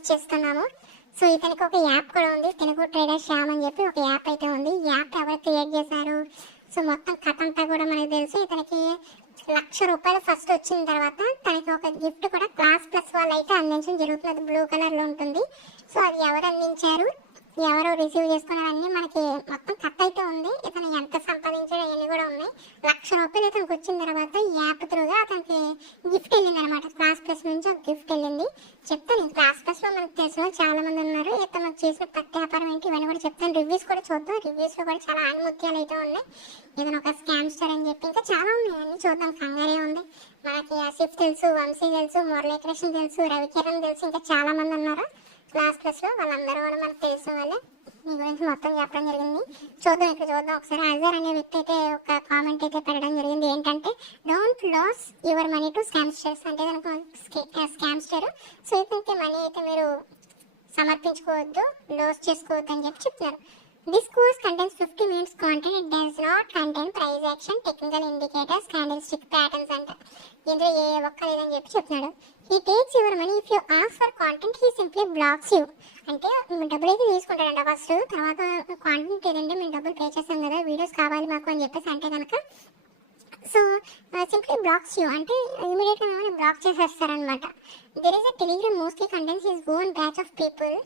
Post చేస్తున్నాము. So ఇతనికి ఒక యాప్ కూడా ఉంది, తెలుగు ట్రేడర్ శ్యామ్ అని చెప్పి ఒక యాప్ అయితే ఉంది. ఈ యాప్ ఎవరు క్రియేట్ చేశారు, సో మొత్తం కథ అంతా కూడా మనకు తెలుసు. ఇతనికి ₹1,00,000 ఫస్ట్ వచ్చిన తర్వాత తనకి ఒక గిఫ్ట్ కూడా క్లాస్ ప్లస్ వాళ్ళు అయితే అందించడం జరుగుతుంది. బ్లూ కలర్లో ఉంటుంది. సో అది ఎవరు అందించారు, ఎవరు రిసీవ్ చేసుకున్నారన్నీ మనకి మొత్తం కథ అయితే ఉంది. ఇతను ఎంత సంపాదించాడో అవన్నీ కూడా ఉన్నాయి. ₹1,00,000 ఇతనికి వచ్చిన తర్వాత ఈ యాప్ త్రూగా అతనికి గిఫ్ట్ వెళ్ళింది అనమాట. క్లాస్ ప్లస్ నుంచి ఒక గిఫ్ట్ వెళ్ళింది. చెప్తాను, క్లాస్ ప్లస్లో మనకు తెలిసిన చాలా మంది ఉన్నారు. ఇతను చేసిన ప్రత్యాపారం ఏంటి ఇవన్నీ కూడా చెప్తాను. రివ్యూస్ కూడా చూద్దాం. రివ్యూస్లో కూడా చాలా ఆణిముత్యాలు అయితే ఉన్నాయి. ఇతను ఒక స్కామ్స్టర్ అని చెప్పి ఇంకా చాలా ఉన్నాయి, అన్నీ చూద్దాం. కంగారే ఉంది. మనకి ఆసిఫ్ తెలుసు, వంశీ తెలుసు, మురళీకృష్ణ తెలుసు, రవికిరణ్ తెలుసు, ఇంకా చాలా మంది ఉన్నారు క్లాస్ ప్లస్లో. వాళ్ళందరూ కూడా మనకు తెలిసిన వాళ్ళే. మీ గురించి మొత్తం చెప్పడం జరిగింది. చూద్దాం, ఇక్కడ చూద్దాం ఒకసారి. అజర్ అనే వ్యక్తి అయితే ఒక కామెంట్ అయితే పెట్టడం జరిగింది. ఏంటంటే don't lose your money to scamsters, అంటే కనుక స్కామ్స్టర్. సో ఇతనికి మనీ అయితే మీరు సమర్పించుకోవద్దు, లాస్ చేసుకోవద్దు అని చెప్పి చెప్తున్నారు. This course contains 50 minutes content. It does not contain price action, technical indicators, candlestick patterns అంట. ఇందులో ఏ ఒక్క లేదని చెప్పి చెప్తున్నాడు. He takes your money. If you ask for content, he simply blocks you. అంటే డబ్బులు అయితే తీసుకుంటాడంట ఫస్ట్, తర్వాత కాంటెంట్ ఏదంటే మేము డబ్బులు పే చేస్తాం కదా, వీడియోస్ కావాలి మాకు అని చెప్పేసి అంటే కనుక సో సింప్లీ బ్లాక్స్ యూ, అంటే ఇమీడియట్గా మిమ్మల్ని బ్లాక్ చేసేస్తారనమాట. There is a Telegram mostly contents his own batch of people.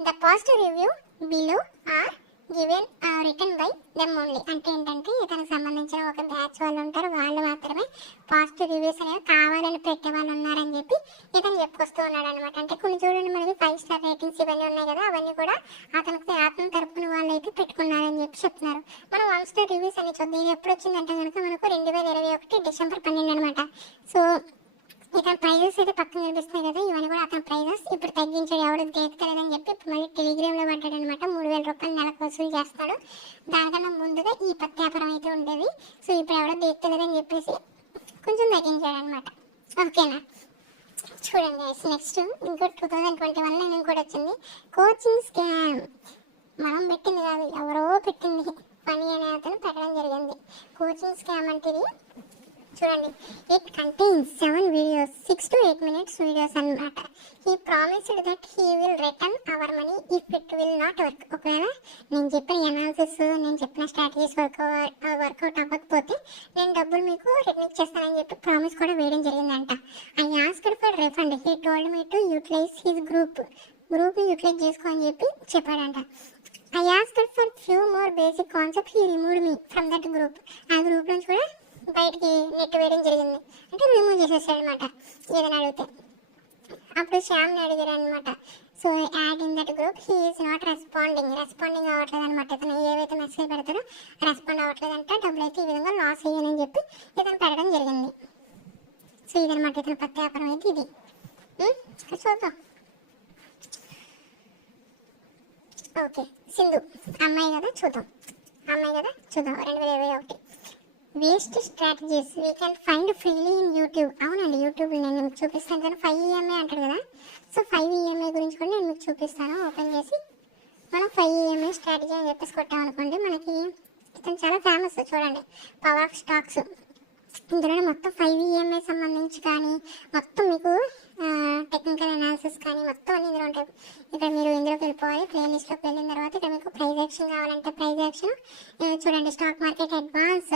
The positive review below are given return by them only. అంటే ఏంటంటే ఇతనికి సంబంధించిన ఒక బ్యాచ్ వాళ్ళు ఉంటారు, వాళ్ళు మాత్రమే పాజిటివ్ రివ్యూస్ అనేవి కావాలని పెట్టే వాళ్ళు ఉన్నారని చెప్పి ఇతను చెప్పుకొస్తూ ఉన్నాడు అనమాట. అంటే కొన్ని చూడండి మనకి 5 స్టార్ రేటింగ్స్ ఇవన్నీ ఉన్నాయి కదా, అవన్నీ కూడా అతని తరపున వాళ్ళు అయితే పెట్టుకున్నారని చెప్పి చెప్తున్నారు. మనం 1 స్టార్ రివ్యూస్ అని చూద్దాం. ఇది ఎప్పుడు వచ్చిందంటే కనుక మనకు 2021 డిసెంబర్ 12 అనమాట. సో ఇతని ప్రైజెస్ అయితే పక్కన కనిపిస్తున్నాయి కదా, ఇవన్నీ కూడా అతని ప్రైజెస్. ఇప్పుడు తగ్గించాడు, ఎవరు దేకుతలేదని చెప్పి ఇప్పుడు మళ్ళీ టెలిగ్రామ్లో పడ్డాడు అనమాట. ₹3,000 నెలకు వసూలు చేస్తాడు. దానికన్నా ముందుగా ఈ ప్రత్యాపారం అయితే ఉండేది. సో ఇప్పుడు ఎవరో దేకుతలేదని చెప్పేసి కొంచెం తగ్గించాడు అనమాట. ఓకేనా, చూడండి. నెక్స్ట్ ఇంకోటి 2021 ఇంకోటి వచ్చింది, కోచింగ్ స్కామ్. మనం పెట్టింది కాదు, ఎవరో పెట్టింది, పని అనే అతను పెట్టడం జరిగింది. కోచింగ్ స్కామ్ అంటే ఇది చూడండి. It contains 7 videos, 6 to 8 minutes videos అనమాట. He promised that he will return our money if it will not work. ఒకవేళ నేను చెప్పిన అనాలిసిస్, నేను చెప్పిన స్ట్రాటజీస్ వర్కౌట్ అవ్వకపోతే నేను డబ్బులు మీకు రిటర్న్ ఇచ్చేస్తానని చెప్పి ప్రామిస్ కూడా వేయడం జరిగిందంట. I asked for refund. He told me to utilize his గ్రూప్ని యూటిలైజ్ చేసుకో అని చెప్పి చెప్పాడంట. I asked for few more basic concept. He removed me from that group. ఆ గ్రూప్ నుంచి కూడా బయటికి నెట్ వేయడం జరిగింది, అంటే రిమూవ్ చేసేస్తాడు అనమాట ఏదైనా అడిగితే. అప్పుడు శ్యామ్ని అడిగారు అనమాట. So add in that group. He is not responding అవ్వట్లేదు అనమాట. ఇతను ఏవైతే మెసేజ్ పెడతారో రెస్పాండ్ అవ్వట్లేదంట. డబ్బులు అయితే ఈ విధంగా లాస్ అయ్యానని చెప్పి ఇతను పెట్టడం జరిగింది. సో ఇదనమాట ఇతను ప్రత్యాపారం అయితే ఇది. చూద్దాం. ఓకే, సింధు అమ్మాయి కదా, చూద్దాం. 2021 waste strategies we can find freely in YouTube. అవునండి, యూట్యూబ్లో నేను మీకు చూపిస్తాను కదా. 5 EMI అంటాడు కదా, సో 5 EMI గురించి కూడా నేను మీకు చూపిస్తాను. ఓపెన్ చేసి మనం 5 EMI స్ట్రాటజీ అని చెప్పేసి కొట్టామనుకోండి, మనకి ఇతను చాలా ఫేమస్. చూడండి, పవర్ ఆఫ్ స్టాక్స్. ఇందులో మొత్తం 5 EMI సంబంధించి కానీ మొత్తం మీకు టెక్నికల్ అనాలిసిస్ కానీ మొత్తం అన్ని ఇందులో ఉంటాయి. ఇక్కడ మీరు ఇందులోకి వెళ్ళిపోవాలి. ప్లేలిస్ట్లోకి వెళ్ళిన తర్వాత ఇక్కడ మీకు ప్రైజ్ యాక్షన్ కావాలంటే ప్రైజ్ యాక్షన్ చూడండి. Stock market advance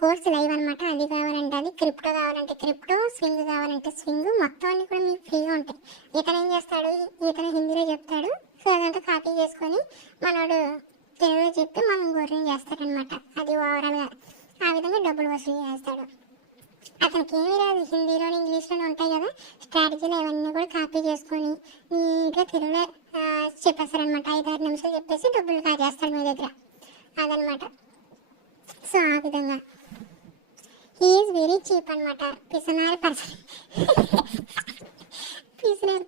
course live అనమాట, అది కావాలంటే అది. క్రిప్టో కావాలంటే క్రిప్టో, స్వింగ్ కావాలంటే స్వింగ్, మొత్తం అన్ని కూడా మీకు ఫ్రీగా ఉంటాయి. ఇతను ఏం చేస్తాడు, ఇతను హిందీలో చెప్తాడు. సో అదంతా కాపీ చేసుకొని మనోడు తెలుగులో చెప్పి మనం గొర్రెని చేస్తాడనమాట. అది ఓవరాల్గా ఆ విధంగా డబ్బులు వసూలు చేస్తాడు. అతనికి ఏమీ రాదు, హిందీలోని ఇంగ్లీష్లోనే ఉంటాయి కదా స్ట్రాటజీలు, అవన్నీ కూడా కాపీ చేసుకొని నీట్గా తెలుగులో చెప్పేస్తారనమాట. 5-6 నిమిషాలు చెప్పేసి డబ్బులు కాజేస్తాడు మీ దగ్గర, అదనమాట. సో ఆ విధంగా హీ ఈజ్ వెరీ చీప్ అనమాట. పిసనారి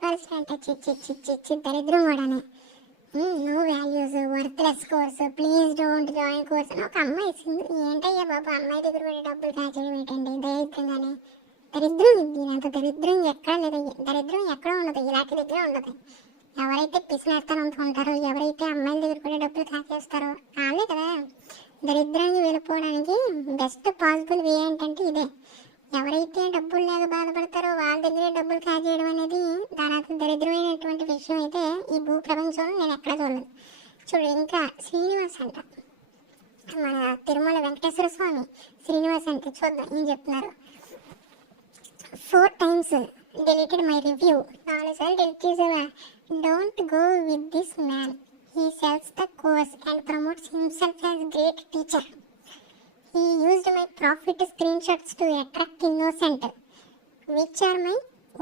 పర్సన్ అంటే చిచ్చి దరిద్రం కూడానే. No values, worthless course, please don't join course అని ఒక అమ్మాయి ఇచ్చింది. ఏంటయ్యా బాబు, అమ్మాయి దగ్గర కూడా డబ్బులు కాచేయడం ఏంటండి, దరిద్రంగానే. దరిద్రం దీనంత దరిద్రం ఎక్కడ లేదు, దరిద్రం ఎక్కడ ఉండదు, ఇలాంటి దగ్గర ఉండదు. ఎవరైతే పిసినేస్తాను అనుకుంటారో, ఎవరైతే అమ్మాయిల దగ్గర కూడా డబ్బులు కాచేస్తారో వాళ్ళే కదా దరిద్రాన్ని వెళ్ళిపోవడానికి బెస్ట్ పాసిబుల్ వే ఏంటంటే ఇదే. ఎవరైతే డబ్బులు లేక బాధపడతారో వాళ్ళ దగ్గరే డబ్బులు కాజేయడం అనేది దాని దరిద్రమైనటువంటి విషయం భూప్రపంచంలో నేను ఎక్కడ చూడలేదు. చూడు, ఇంకా శ్రీనివాస్ అంట, మన తిరుమల వెంకటేశ్వర స్వామి శ్రీనివాస్ అంటే చూద్దాం ఏం చెప్తున్నారు. 4 times deleted my review. 4 సార్లు delete చేసావా? Don't go with this man. He sells the course and promotes himself as great teacher. He used my profit screenshots to attract innocent, which are my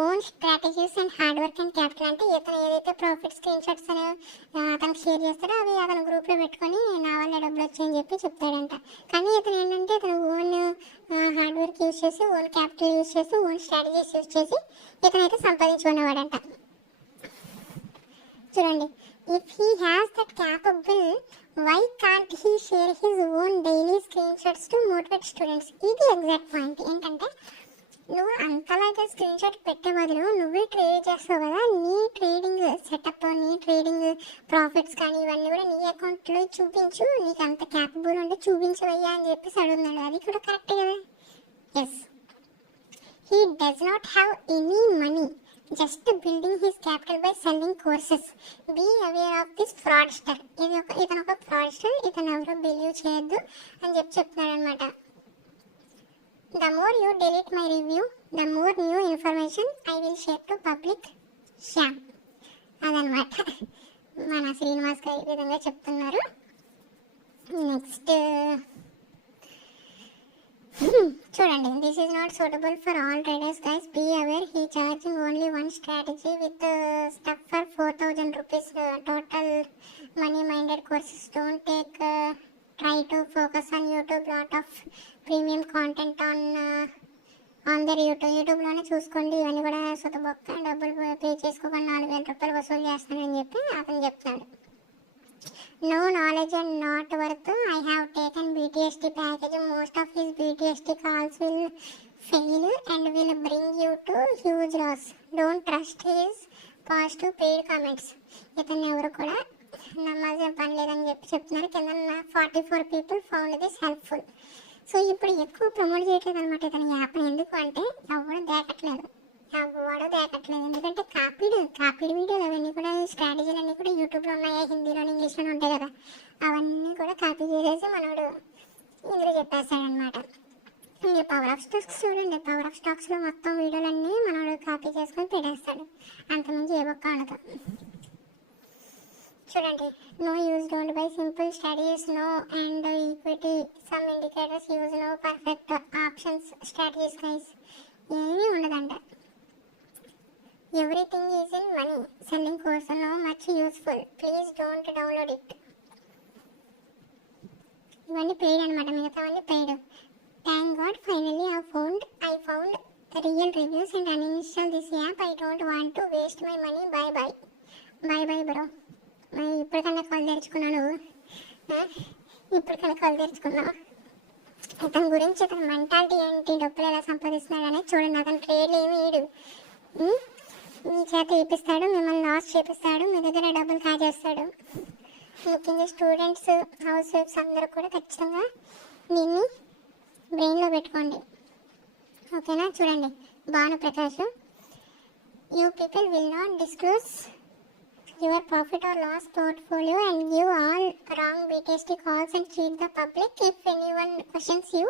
own strategies and hard work and capital. అంటే ఇతను ఏదైతే profit screen shots అని అతనికి share చేస్తాడో అవి అతను గ్రూప్లో పెట్టుకొని నా వల్ల డబ్బులు వచ్చాయని చెప్పి చెప్తాడంట. కానీ ఇతను ఏంటంటే ఇతను ఓన్ హార్డ్ వర్క్ యూజ్ చేసి, ఓన్ క్యాపిటల్ యూజ్ చేసి, ఓన్ స్ట్రాటజీస్ యూజ్ చేసి ఇతనైతే సంపాదించుకునేవాడంట. చూడండి, if he has that capable, why can't he share his own daily screenshots to motivate students. ఇది ఎగ్జాక్ట్ పాయింట్. ఏంటంటే నువ్వు అంతలాగా స్క్రీన్ షాట్ పెట్టే బదులు నువ్వే ట్రేడ్ చేస్తావు కదా, నీ ట్రేడింగ్ సెటప్, నీ ట్రేడింగ్ ప్రాఫిట్స్ కానీ ఇవన్నీ కూడా నీ అకౌంట్లో చూపించు, నీకు అంత క్యాపబుల్ ఉంటే చూపించవయ్యా అని చెప్పేసి అడుగుతున్నాడు. అది కూడా కరెక్టే కదా. Yes, he does not have any money, just building his capital by selling courses. Be aware of this fraudster. ఇతను ఒక ఫ్రాడ్స్టర్, ఇతను ఎవరో బిలీవ్ చేయొద్దు అని చెప్తున్నాడు అనమాట. The more you delete my review, the more new information I will share to public. Shyam అదనమాట మన శ్రీనివాస్ గారు ఈ విధంగా చెప్తున్నారు. నెక్స్ట్ చూడండి, this is not suitable for all traders guys, be aware. He charging only one strategy with stuff for 4000 rupees total money minded courses. Don't take try to focus on YouTube. Lot of premium content on their యూట్యూబ్లోనే చూసుకోండి. ఇవన్నీ కూడా సుతబొక్క, డబ్బులు pay చేసుకోకుండా 4000 రూపాయలు వసూలు చేస్తానని చెప్పి అతను చెప్తాడు. No knowledge and not worth. I have taken BTST package. Most of his BTST calls will fail and will bring you to huge loss. Don't trust his positive paid comments. ఇతను ఎవరు కూడా నమ్మాల్సిన పని లేదని చెప్పి చెప్తున్నారు. కింద 44 people found this helpful. So ఇప్పుడు ఎక్కువ ప్రమోట్ చేయట్లేదు అనమాట ఇతని యాప్ని. ఎందుకు అంటే ఎవరు దేకట్లేదు, ఎందుకంటే కాపీడ్ వీడియోలు అవన్నీ కూడా, స్ట్రాటజీలు అన్నీ కూడా యూట్యూబ్లో ఉన్నాయి, హిందీలోని ఇంగ్లీష్లోనే ఉంటాయి కదా, అవన్నీ కూడా కాపీ చేసేసి మనోడు ఇందులో చెప్పేస్తాడనమాట. మీరు పవర్ ఆఫ్ స్టాక్స్ చూడండి, పవర్ ఆఫ్ స్టాక్స్లో మొత్తం వీడియోలన్నీ మనోడు కాపీ చేసుకొని పెట్టేస్తాడు. అంతకుమించి ఏ బొక్క ఉండదు. చూడండి, no use don't buy simple strategies, no and equity some indicators, use no perfect options strategies guys. ఏమీ ఉండదంట. Everything is in money. Selling course no much useful, please don't download it. ఇవన్నీ paid అనమాట, మిగతావన్నీ paid. Thank God finally I found the real reviews and uninstall this app. I don't want to waste my money. Bye bro. ఇప్పటికన్నా కాల్ తెరుచుకున్నాను, అతని గురించి, అతని mentality ఏంటి, డబ్బులు ఎలా సంపాదిస్తున్నాడు అనేది చూడండి. అతను ట్రేడ్లు ఏమి వేయడు, మీ చేత ఇప్పిస్తాడు, మిమ్మల్ని లాస్ చేపిస్తాడు, మీ దగ్గర డబ్బులు కాజేస్తాడు. ముఖ్యంగా స్టూడెంట్స్, హౌస్ వైఫ్స్ అందరూ కూడా ఖచ్చితంగా దీన్ని బ్రెయిన్లో పెట్టుకోండి, ఓకేనా. చూడండి, Bhanuprakash, you people will not disclose your profit or loss portfolio and give all wrong BTST calls and cheat the public. If anyone questions you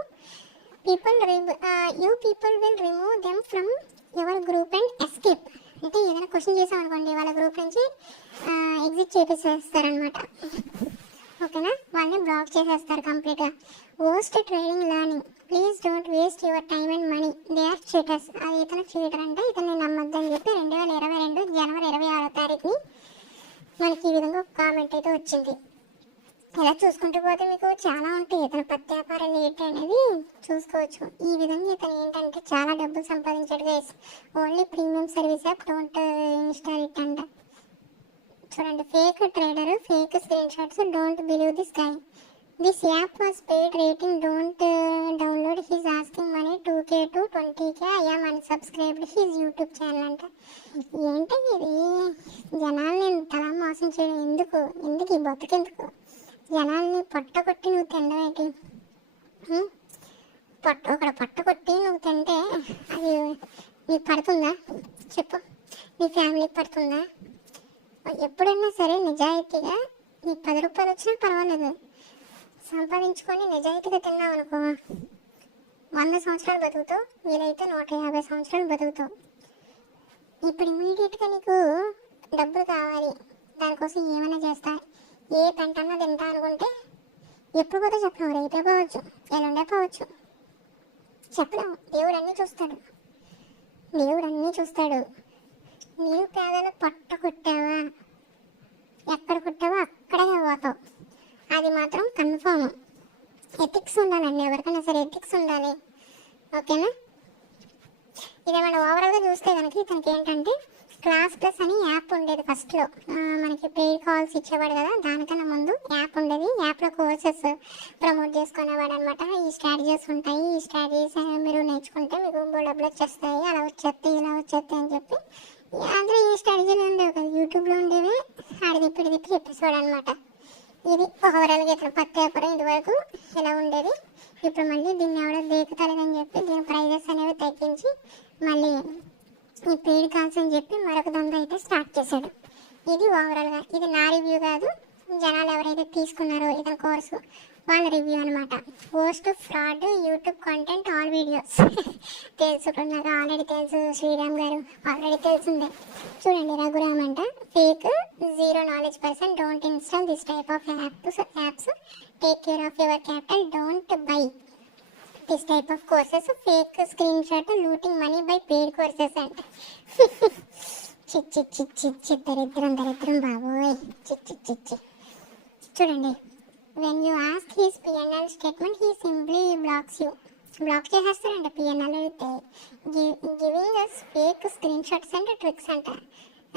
people will remove them from your group and escape. అంటే ఏదైనా question చేసామనుకోండి, వాళ్ళ group నుంచి exit చేసేస్తారనమాట, ఓకేనా. వాళ్ళని block చేసేస్తారు కంప్లీట్గా. Worst trading learning, please don't waste your time and money, they are cheaters. అది ఇతను చీటర్ అంటే ఇతన్ని నమ్మొద్దని చెప్పి 2022 జనవరి 26 మనకి ఈ విధంగా ఒక కామెంట్ అయితే వచ్చింది. ఇలా చూసుకుంటూ పోతే మీకు చాలా ఉంటాయి. ఇతను పత్తి వ్యాపారాలు ఏంటి అనేది చూసుకోవచ్చు. ఈ విధంగా ఇతను ఏంటంటే చాలా డబ్బులు సంపాదించాడు guys. Only premium service app, don't install it అంట. చూడండి, fake trader, fake screen shots, don't believe this guy. This app was paid rating, don't download. He's asking money 2K to 20K. I am unsubscribed his YouTube channel అంట. ఏంటి ఇది, జనాల్ని ఇంతలా మోసం చేయడం ఎందుకు ఈ బతుకెందుకు? జనాల్ని పొట్టకొట్టి నువ్వు తినడం, పొట్టకొట్టి నువ్వు తింటే అది నీకు పడుతుందా చెప్పు? నీ ఫ్యామిలీకి పడుతుందా? ఎప్పుడైనా సరే నిజాయితీగా నీకు 10 రూపాయలు వచ్చినా పర్వాలేదు, సంపాదించుకొని నిజాయితీగా తిన్నావు అనుకో 100 సంవత్సరాలు బతుకుతావు, వీలైతే 150 సంవత్సరాలు బతుకుతావు. ఇప్పుడు ఇమీడియట్గా నీకు డబ్బులు కావాలి, దానికోసం ఏమైనా చేస్తా, ఏ పెంటన్నా తింటా అనుకుంటే ఎప్పుడు పోతే చెప్పలేము, రేపే పోవచ్చు, ఎల్లుండే పోవచ్చు, చెప్పలేము. దేవుడు అన్నీ చూస్తాడు, దేవుడు అన్నీ చూస్తాడు. నీవు పేదలు పట్ట కొట్టావా, ఎక్కడ కొట్టావో అక్కడే పోతావు, అది మాత్రం కన్ఫర్మ్. ఎథిక్స్ ఉండాలండి, ఎవరికైనా సరే ఎథిక్స్ ఉండాలి, ఓకేనా. ఇదేమన్నా ఓవరాల్గా చూస్తే కనుక ఇతనికి ఏంటంటే క్లాస్ ప్లస్ అని యాప్ ఉండేది ఫస్ట్లో, మనకి పెయిడ్ కాల్స్ ఇచ్చేవాడు కదా, దానికన్నా ముందు యాప్ ఉండేది. యాప్లో కోర్సెస్ ప్రమోట్ చేసుకునేవాడు అనమాట. ఈ స్ట్రాటజీస్ ఉంటాయి, ఈ స్ట్రాటజీస్ మీరు నేర్చుకుంటే మీకు డబ్బులు వచ్చేస్తాయి, అలా వచ్చేస్తాయి, ఇలా వచ్చేస్తాయి అని చెప్పి అందులో ఈ స్ట్రాటజీలు ఉండేవి కదా, యూట్యూబ్లో ఉండేవి, ఆడి తిప్పి చెప్పేసేవాడు అనమాట. ఇది ఓవరాల్గా ఇతను పత్యాపురం ఇది వరకు ఇలా ఉండేది. ఇప్పుడు మళ్ళీ దీన్ని ఎవడో దేకుతలేదని చెప్పి దీని ప్రైజెస్ అనేవి తగ్గించి మళ్ళీ ఈ పెయిడ్ కాల్స్ అని చెప్పి మరొక దందా అయితే స్టార్ట్ చేశాడు. ఇది ఓవరాల్గా, ఇది నా రివ్యూ కాదు, జనాలు ఎవరైతే తీసుకున్నారో ఇతని కోర్సు వాళ్ళ రివ్యూ అనమాట. Post fraud YouTube content all videos తెలుసు, నాకు ఆల్రెడీ తెలుసు, శ్రీరామ్ గారు ఆల్రెడీ తెలిసిందే. చూడండి, రఘురామ్ అంట, fake 0 knowledge person, don't install this type of apps, take care of your capital, don't buy this type of courses, fake screen shot, looting money by paid courses అంట. చిచ్చి దరిద్రం బాబోయ్, చిచ్చి. చూడండి, when you ask his PNL statement he simply blocks you, block చేసేస్తారంట PNL అయితే, giving us fake screen shots and tricks అంట,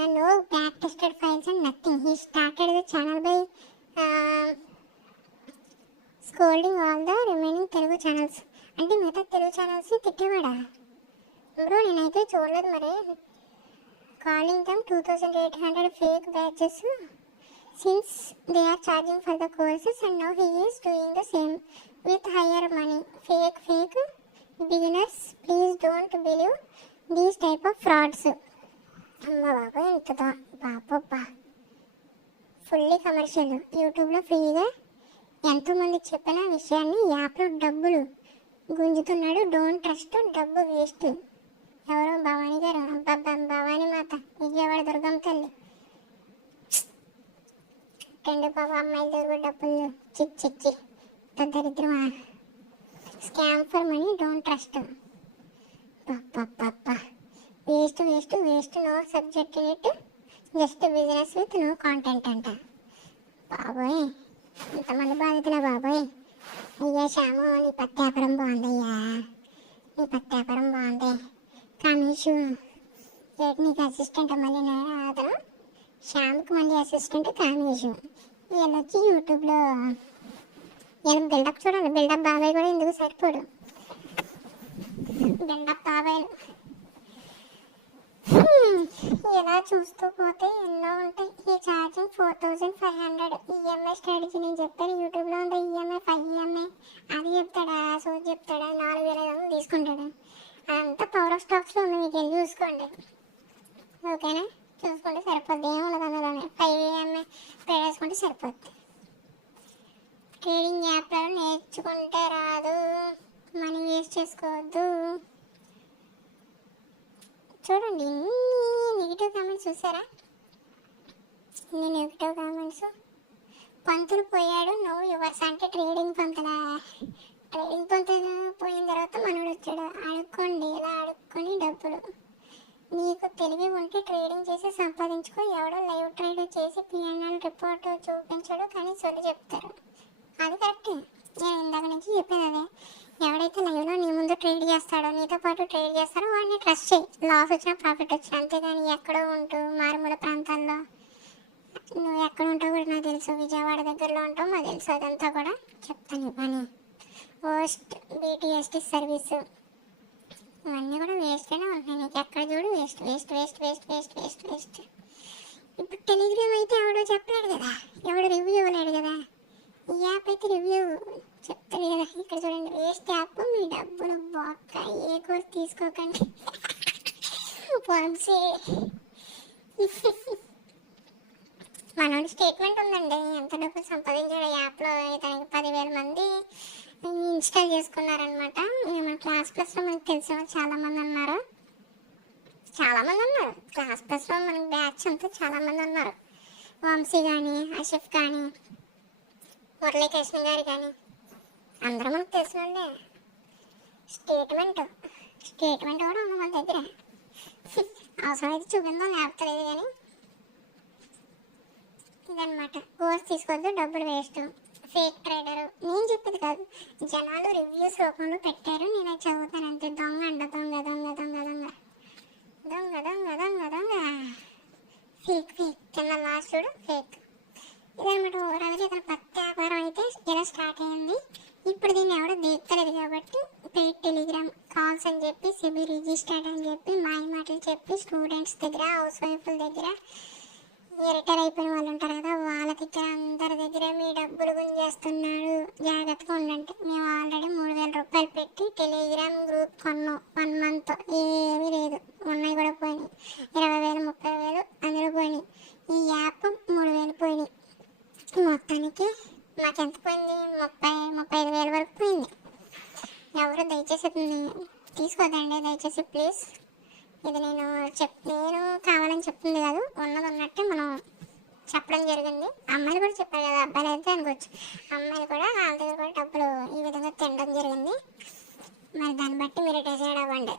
and no back tested files and nothing. He started the channel by scolding all the remaining Telugu channels. అంటే మిగతా Telugu channels తిట్టేవాడా bro? నేనైతే చూడలేదు మరి. Calling them 2800 fake batches since they are charging for the courses, and now he is doing the same with higher money. Fake beginners, please don't believe these type of frauds. అమ్మ బాబా, ఎంత బాబా, fully commercial. యూట్యూబ్లో ఫ్రీగా ఎంతోమంది చెప్పిన విషయాన్ని యాప్లో డబ్బులు గుంజుతున్నాడు. Don't trust, డబ్బు వేస్ట్. ఎవరో భవానీ గారు, అబ్బబ్బా భవానీ మాత, విజయవాడ దుర్గమ్మ తల్లి, రెండు పాప అమ్మాయిల దగ్గర డబ్బులు చిచ్చి దరిద్రమా. Scam for money, don't trust. Waste, no subject in it, just business with no content అంట. బాబోయ్, ఇంతమంది బాధితులా బాబోయ్. అయ్యా శ్యాము, నీ పత్యాపరం బాగుందయ్యా, నీ పత్యాపరం బాగుంది. కమీషు నీకు అసిస్టెంట్ మళ్ళీ అతను శ్యామ్కి మళ్ళీ అసిస్టెంట్ కామేషు. వీళ్ళు వచ్చి యూట్యూబ్లో వీళ్ళ బిల్డప్ చూడండి, బిల్డప్ బాబాయ్ కూడా ఎందుకు సరిపోడు, బిల్డప్ బాబాయ్లు. ఇలా చూస్తూ పోతే ఎన్నో ఉంటాయి. ఈ ఛార్జింగ్ 4500 ఈఎంఐ స్ట్రాటజీ నేను చెప్పాను, యూట్యూబ్లో ఉంది ఈఎంఐ 5 ఈఎంఐ, అది చెప్తాడా, సో చెప్తాడా, 4500 తీసుకుంటాడా. అదంతా పవర్ ఆఫ్ స్టాక్స్లో ఉంది, మీకు వెళ్ళి చూసుకోండి, ఓకేనా. చూసుకుంటే సరిపోద్ది, ఏముండదు అందులోనే. 5 ఈఎంఐ పే చేసుకుంటే సరిపోద్ది. ట్రేడింగ్ యాప్లలో నేర్చుకుంటే రాదు, మనీ వేస్ట్ చేసుకోవద్దు. చూడండి, ఇన్ని నెగిటివ్ కామెంట్స్ చూసారా, ఇన్ని నెగిటివ్ కామెంట్స్. పంతులు పోయాడు, నో యువర్స్ అంటే ట్రేడింగ్ పంతులా. ట్రేడింగ్ పంతులు పోయిన తర్వాత మనోడు వచ్చాడు. అడుక్కోండి, ఇలా అడుక్కొని డబ్బులు. నీకు తెలివి ఉంటే ట్రేడింగ్ చేసి సంపాదించుకో. ఎవడో లైవ్ ట్రేడ్ చేసి పిఎన్ఎల్ రిపోర్ట్ చూపించాడు కానీ సొల్లు చెప్తారు, అది కరెక్ట్. నేను ఇందాక నుంచి చెప్పేది అదే. ఎవడైతే లైవ్లో నీ ముందు ట్రేడ్ చేస్తాడో, నీతో పాటు ట్రేడ్ చేస్తాడో వాడిని ట్రస్ట్ చేయి. లాస్ వచ్చినా ప్రాఫిట్ వచ్చినా, అంతేగాని ఎక్కడో ఉంటూ మారుమూల ప్రాంతాల్లో, నువ్వు ఎక్కడ ఉంటావు కూడా నాకు తెలుసు, విజయవాడ దగ్గరలో ఉంటావు నాకు తెలుసు, అదంతా కూడా చెప్తాను. పని పోస్ట్ బీటీఎస్టీ సర్వీసు ఇవన్నీ కూడా వేస్ట్గానే ఉంటున్నాయి. నీకు ఎక్కడ చూడు waste waste waste waste waste waste waste. ఇప్పుడు టెలిగ్రామ్ అయితే ఎవడో చెప్పలేడు కదా, ఎవడు రివ్యూ ఇవ్వలేడు కదా. ఈ యాప్ అయితే రివ్యూ చెప్తాడు కదా. ఇక్కడ చూడండి, వేస్ట్ యాప్, మీ డబ్బులు బొక్క, ఏ కోర్స్ తీసుకోకండి పంప్సీ. మనోడి స్టేట్మెంట్ ఉందండి, ఎంత డబ్బులు సంపాదించాడు యాప్లో. ఇతనికి 10,000 మంది ఇన్స్టాల్ చేసుకున్నారనమాట. మన క్లాస్ ప్లస్లో మనకు తెలిసిన వాళ్ళు చాలామంది ఉన్నారు. క్లాస్ ప్లస్లో మనకి బ్యాచ్ అంతా చాలామంది ఉన్నారు. వంశీ కానీ, అషఫ్ కానీ, మురళీకృష్ణ గారు కానీ అందరూ మనకు తెలిసిన వాళ్ళే. స్టేట్మెంట్ కూడా ఉంది మన దగ్గర. అవసరమైతే చూపిందాం, లేకపోతే కానీ ఇదనమాట. కోర్స్ తీసుకోవద్దు, డబ్బులు వేస్ట్. ఫేక్ ట్రేడరు, నేను చెప్పేది కాదు, జనాలు రివ్యూస్ రూపంలో పెట్టారు, నేను అది చదువుతాను అంతే. దొంగ అంట, దొంగ దొంగ దొంగ దొంగ దొంగ దొంగ దొంగ దొంగ ఫేక్ కింద లాస్ట్ చూడు ఫేక్. ఇదనమాట ఓవరాల్గా ఇతను పత్తి వ్యాపారం అయితే ఇలా స్టార్ట్ అయింది. ఇప్పుడు దీన్ని ఎవడో దేక్కలేదు కాబట్టి పెయిడ్ టెలిగ్రామ్ కాల్స్ అని చెప్పి, సెబీ రిజిస్టర్డ్ అని చెప్పి, మాయ మాటలు చెప్పి స్టూడెంట్స్ దగ్గర, హౌస్ వైఫ్ల దగ్గర, రిటైర్ అయిపోయిన వాళ్ళు ఉంటారు కదా, వాళ్ళ దగ్గర అందరి దగ్గర మీ డబ్బులు గుంజేస్తున్నాడు, జాగ్రత్తగా ఉండండి. మేము ఆల్రెడీ 3,000 రూపాయలు పెట్టి టెలిగ్రామ్ గ్రూప్ కొన్నాం. 1 మంత్ ఏమీ లేదు, ఉన్నాయి కూడా పోయినాయి. 20,000 30,000 అందులో పోయినాయి. ఈ యాప్ 3,000 పోయినాయి. మొత్తానికి మాకు ఎంత పోయింది? 35,000 వరకు పోయింది. ఎవరు దయచేసి తీసుకోదండి, దయచేసి ప్లీజ్. ఇది నేను కావాలని చెప్తుంది కాదు, ఉన్నది ఉన్నట్టే మనం చెప్పడం జరిగింది. అమ్మాయిలు కూడా చెప్పారు కదా, అబ్బాయిలు అయితే అనుకోవచ్చు. అమ్మాయిలు కూడా వాళ్ళ దగ్గర కూడా డబ్బులు ఈ విధంగా తినడం జరిగింది. మరి దాన్ని బట్టి మీరు డిసైడ్ అవ్వండి.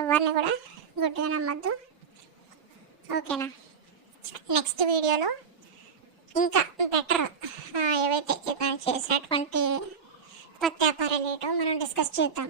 ఎవరిని కూడా గుడ్డిగా నమ్మద్దు, ఓకేనా? నెక్స్ట్ వీడియోలో ఇంకా బెటర్ ఏవైతే చేసినటువంటి పత్తి వ్యాపారాలు ఏంటో మనం డిస్కస్ చేద్దాం.